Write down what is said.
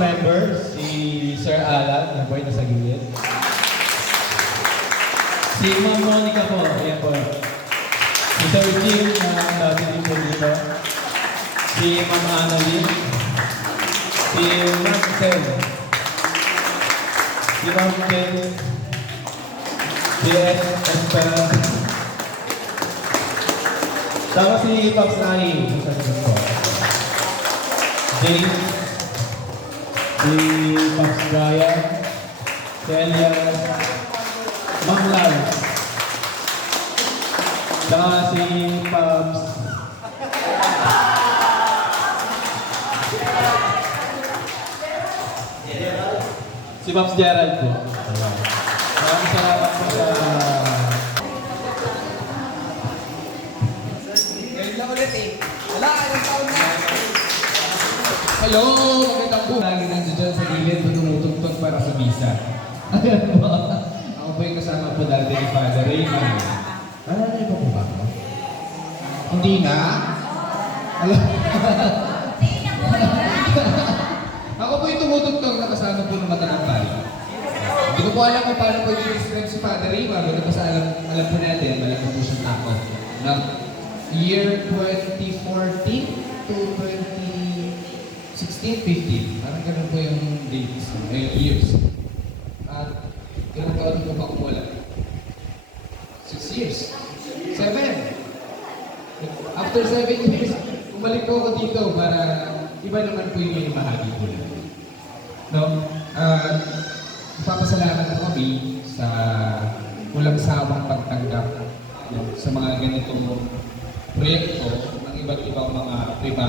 members, si Sir Alan, yan po ay nasa gilid. Si Ma'am Monica po, ayan po. Si Sir Jim, na dati din po dito. Si Ma'am Annalyn. Si Ma'am Tel. Si Ma'am Ken. Si Esperanza. Tama si Pops Nani. Sa likod po. James. Si Pops Brian. Si Elias. Ma'am Lal. Saka si Pops. Si Pops Gerald po. Maraming salamat po sa... Ngayon lang ulit eh. Wala, anong taon na? Hello! Magandang po! Lagi nandiyo dyan sa gilid, tumutugtog para sa visa. Ayan po. Ako po yung kasama po dati ni Father Raymond. Nalala po ba ako? Hindi na? Alam? Ako po yung tumutugtog na kasama po ng Matanampal. Hindi ko po alam kung paano po yung describe si Father Raymond. Pero basta alam po natin, malaki po siyang takot. Ng year 2014 to 2016, 15. Parang ganun po yung dates, years. At ganun taon po ba kumula? 6 years. 7. After 7 years, bumalik po ako dito para iba naman po yung may bahagi po natin. No? Ipapasalamat po kami sa walang sawang pagtanggap sa mga ganitong proyekto ng iba't ibang mga pribado.